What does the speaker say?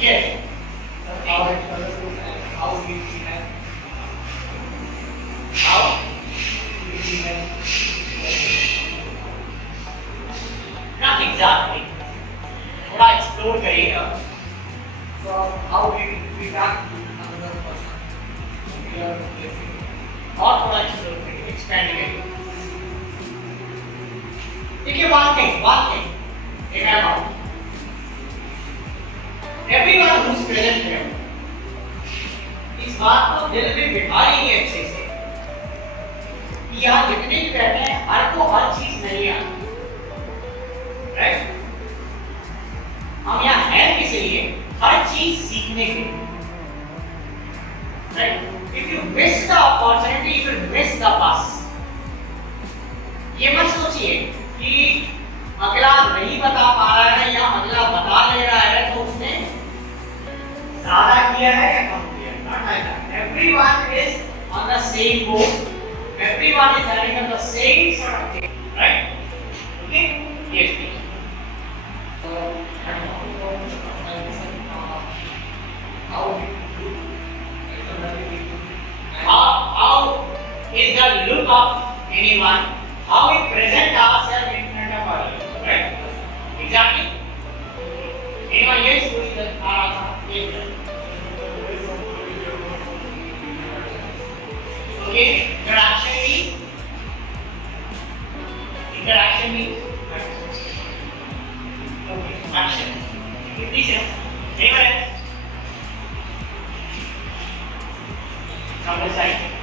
Yes. How it colorful and how we have. How we have. Not exactly. थोड़ा explore करिएगा. So how we react to another person. We are replacing. और थोड़ा explore करिए, expand करिए. देखिए one thing. Remember. Everyone who is present here. इस बात को दिल में बिठा लीजिए अच्छे से. कि यहाँ जितने भी बैठे हैं, हर को हर चीज नहीं आती. Right? हम यहाँ हैं किस लिए? हर चीज सीखने के लिए. Right? If you miss the opportunity, you will miss the bus. ये मत सोचिए कि अगला नहीं बता पा रहा है या अगला बता ले रहा है तो उसने ज़्यादा किया है या कम किया है. Not like that. Everyone is on the same boat. Everyone is having the same sort of thing. Right? Okay? Yes, please. How is the look of anyone? How we present ourselves in front of others, right? Exactly. Anyone else who is okay? Interaction means okay. Action. Please, anyone else? From the side.